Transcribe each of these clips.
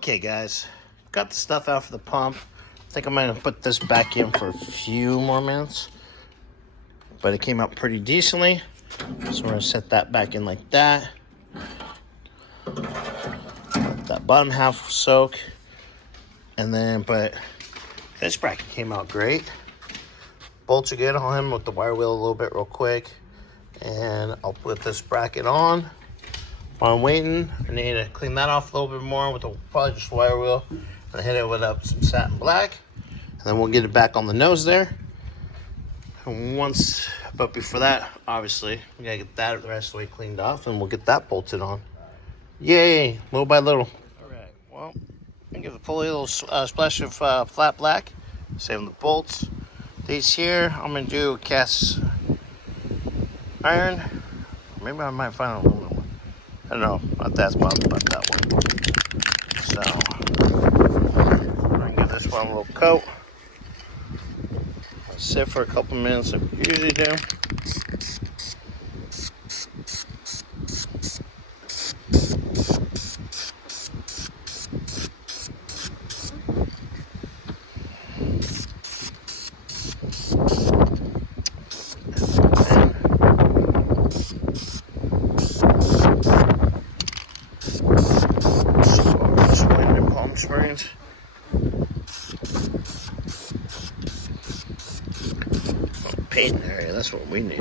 Okay, guys, got the stuff out for the pump. I think I'm gonna put this back in for a few more minutes, but it came out pretty decently. So we're gonna set that back in like that. Let that bottom half soak, and then, but this bracket came out great. Bolts are good on him with the wire wheel a little bit real quick, and I'll put this bracket on. While I'm waiting, I need to clean that off a little bit more with probably just wire wheel, and hit it with some satin black, and then we'll get it back on the nose there. And but before that, obviously, we gotta get that the rest of the way cleaned off, and we'll get that bolted on. Yay, little by little. All right, well, I'm gonna give the pulley a little splash of flat black, saving the bolts. These here, I'm gonna do cast iron. Maybe I might find a aluminum one. I don't know, not that bothered about that one. So, I'm gonna give this one a little coat. Sit for a couple minutes like we usually do. Springs. Paint area, that's what we need.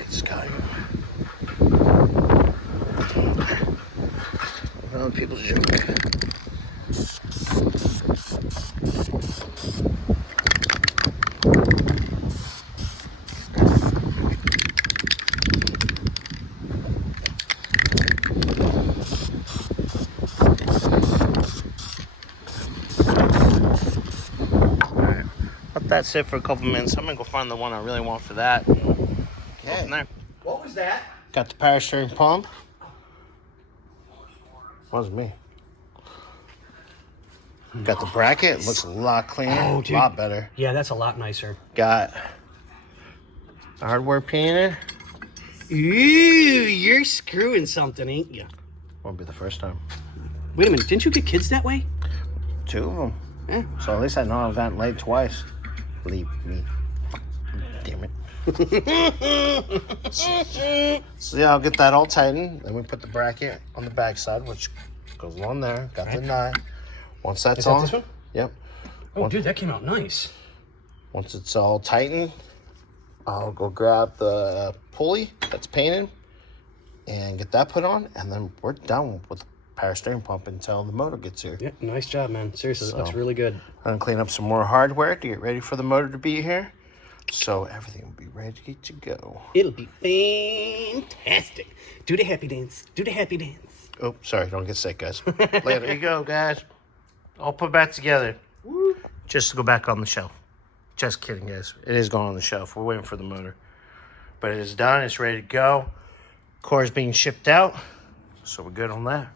It's got other people's junk. That sit for a couple minutes. I'm gonna go find the one I really want for that. Okay. There. What was that? Got the power steering pump. Wasn't me. Got the bracket. Looks a lot cleaner. Oh, dude. A lot better. Yeah, that's a lot nicer. Got the hardware painted. Ooh, you're screwing something, ain't you? Won't be the first time. Wait a minute, didn't you get kids that way? 2 of them. Yeah. So at least I know I've gotten laid twice. Leave me. Damn it. So yeah, I'll get that all tightened. Then we put the bracket on the back side, which goes on there. Got the knot. Once that's on. This one? Yep. Dude, that came out nice. Once it's all tightened, I'll go grab the pulley that's painted and get that put on, and then we're done with the power steering pump until the motor gets here. Yeah, nice job, man. Seriously, that looks really good. I'm gonna clean up some more hardware to get ready for the motor to be here, so everything will be ready to go. It'll be fantastic. Do the happy dance. Do the happy dance. Oh, sorry, don't get sick, guys. Later you go, guys. I'll put back together. Woo. Just to go back on the shelf. Just kidding, guys. It is going on the shelf. We're waiting for the motor. But it is done. It's ready to go. Core's being shipped out. So we're good on that.